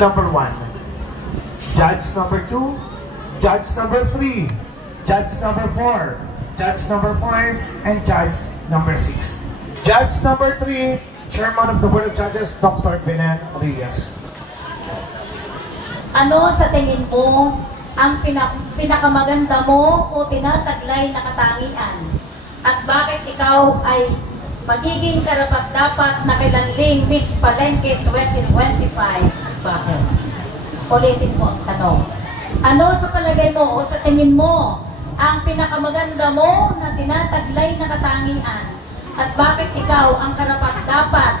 number 1, judge number 2, judge number 3, judge number 4, judge number 5, and judge number 6. Judge number 3, Chairman of the Board of Judges, Dr. Belen Reyes. Ano sa tingin mo ang pinakamaganda mo o tinataglay na katangian? At bakit ikaw ay magiging karapat-dapat na kilanling Miss Palengke 2025? Bakit? Ulitin mo ang tanong. Ano sa palagay mo o sa tingin mo ang pinakamaganda mo na tinataglay na katangian? At bakit ikaw ang karapat-dapat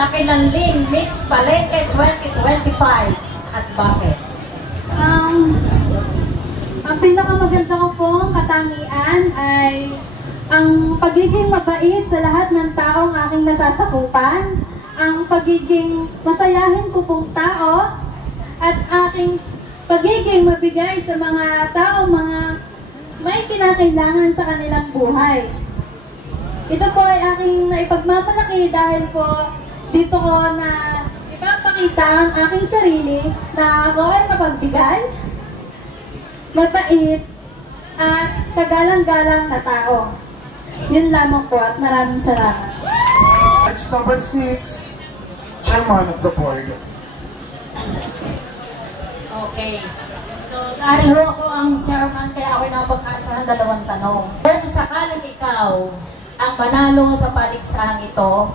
na kilanling Miss Palengke 2025? At bakit? Ang pinakamaganda ko pong katangian ay ang pagiging mabait sa lahat ng taong aking nasasakupan, ang pagiging masayahin ko pong tao, at aking pagiging mabigay sa mga taong mga may kinakailangan sa kanilang buhay. Ito po ay aking naipagmamalaki dahil po dito ko na ipapakita ang aking sarili na ako ay mapagbigay, mabait, at kagalang-galang na tao. Yun lamang po at maraming salamat. Judge number 6, Chairman of the Board. Okay. So, dahil ako ang chairman, kaya ako'y napag-asa ng 2 tanong. Kung sakaling ikaw ang manalo sa paliksahang ito,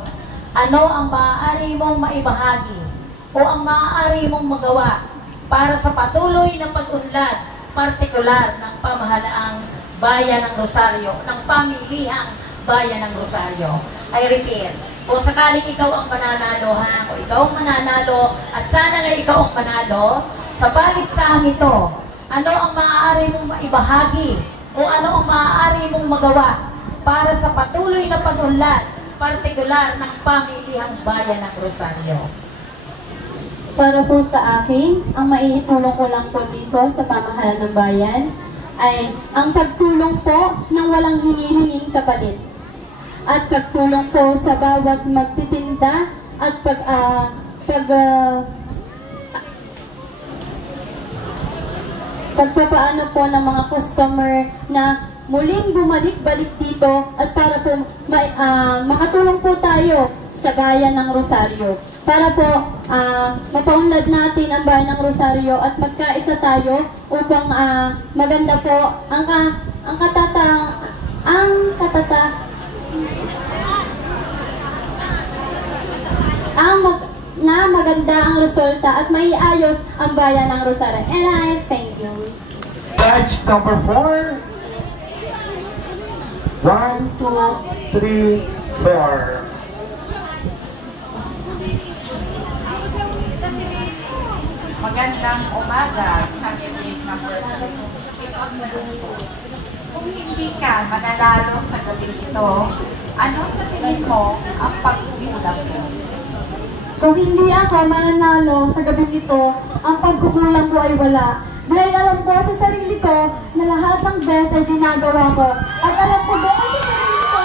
ano ang maaari mong maibahagi o ang maaari mong magawa para sa patuloy na pag-unlad, partikular ng pamahalaang bayan ng Rosario, ng pamilihang bayan ng Rosario? I repeat, kung sakaling ikaw ang mananalo, kung ikaw ang mananalo, at sana nga ikaw ang manalo, sa paliksahang ito, ano ang maaari mong maibahagi o ano ang maaari mong magawa para sa patuloy na pag-unlad, partikular ng pamilihang bayan ng Rosario? Para po sa akin, ang maiitulong ko lang po dito sa pamahalaan ng bayan ay ang pagtulong po ng walang hinihinging kapalit. At pagtulong po sa bawat magtitinda at pagpapaano po ng mga customer na muling bumalik-balik dito at para po makatulong po tayo sa bayan ng Rosario. Para po mapaunlad natin ang bayan ng Rosario at magkaisa tayo upang maganda po maganda ang resulta at maiayos ang bayan ng Rosario. And I thank you. Judge number 4. 1, 2, 3, 4. Magandang umaga, candidate number 6. Kung hindi ka mananalo sa gabing ito, ano sa tingin mo ang pagkukulang mo? Kung hindi ako mananalo sa gabing ito, ang pagkukulang ko ay wala. Dahil alam ko sa sarili ko na lahat ng best ay ginagawa ko. At alam ko din sa sarili ko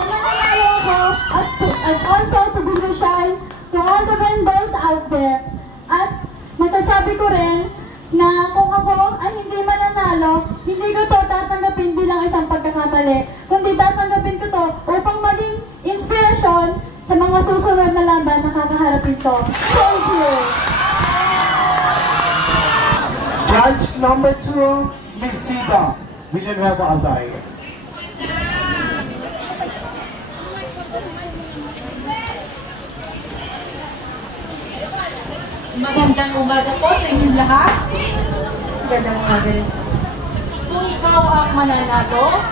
na mananalo ako at also to be shine to all the vendors out there. At masasabi ko rin na kung ako ay hindi mananalo, hindi ko to tatanggapin bilang isang pagkakamali. Kundi tatanggapin ko to upang maging inspirasyon sa mga susunod na laban na kakaharapin ko. Thank you! Judge number 2, Ms. Sida Villanueva Alday. Magandang umaga po sa inyong lahat. Magandang umaga rin. Kung ikaw ang mananalo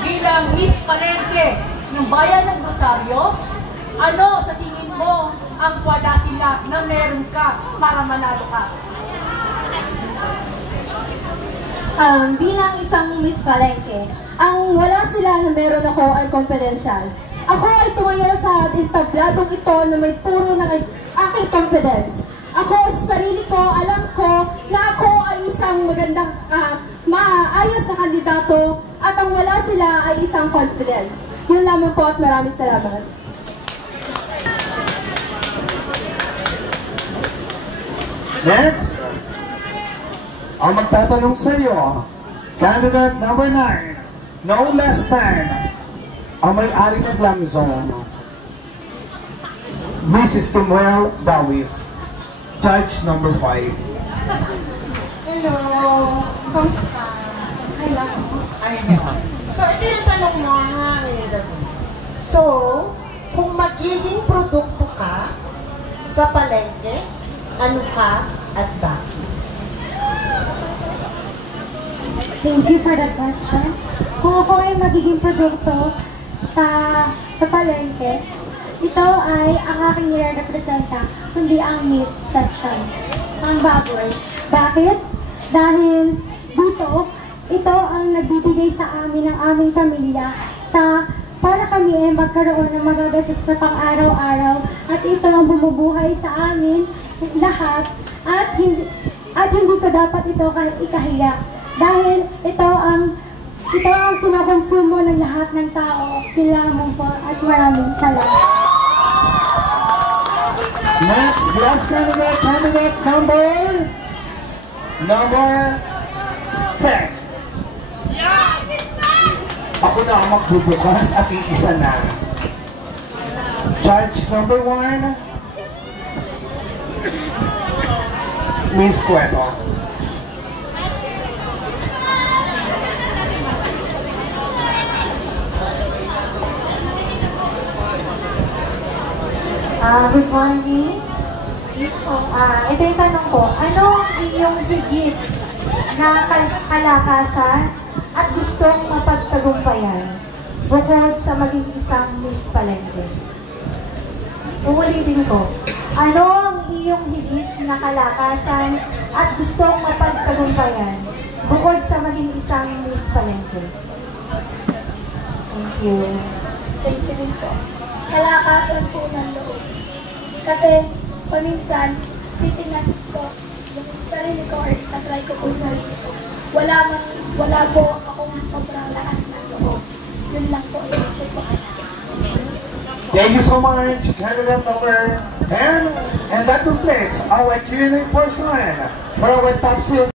bilang Miss Palengke ng Bayan ng Rosario, ano sa tingin mo ang wala sila na meron ka para manalo ka? Bilang isang Miss Palengke, ang wala sila na meron ako ay confidential. Ako ay tumayo sa entabladong ito na may puro ng aking confidence. Ako sa sarili ko, alam ko na ako ay isang magandang, maayos na kandidato at ang wala sila ay isang confidence. Yun lamang po at maraming salamat. Next, ang magtatanong sa iyo, candidate number 9, no less than, ang may-ari ng Glam Zone, Mrs. Timuel Dawis, judge number 5. Hello! Kamusta? Ayun. So, ito yung tanong mo ha, So, kung magiging produkto ka sa palengke, ano ka at bakit? Thank you for that question. Kung ako ay magiging produkto sa palengke, ito ay ang aking nire-representa, kundi ang meat section, ang baboy. Bakit? Dahil dito, ito ang nagbibigay sa amin ng aming pamilya para kami ay magkaroon ng magagastos sa pang-araw-araw at ito ang bumubuhay sa amin lahat at hindi ko dapat ito ikahiya dahil ito ang kinakonsumo ng lahat ng tao. Pilamon po at maraming salamat. Next, last candidate number 6. Ako na ang magbubukas at iisa na. Judge number 1, Miss Cueto. Good morning. Ito yung tanong ko, ano ang iyong higit na kalakasan at gustong mapagtagumpayan bukod sa maging isang Miss Palengke? Uulitin ko, ano ang iyong higit na kalakasan at gustong mapagtagumpayan bukod sa maging isang Miss Palengke? Thank you. Thank you din po. Kalakasan po ng loob. Kasi paminsan, titingnan ko yung sarili ko or itatry ko po yung sarili ko. Wala po akong sobrang lakas ng loob. Yun lang po. Thank you so much, candidate number 10. And that completes our Q&A portion for our top 6.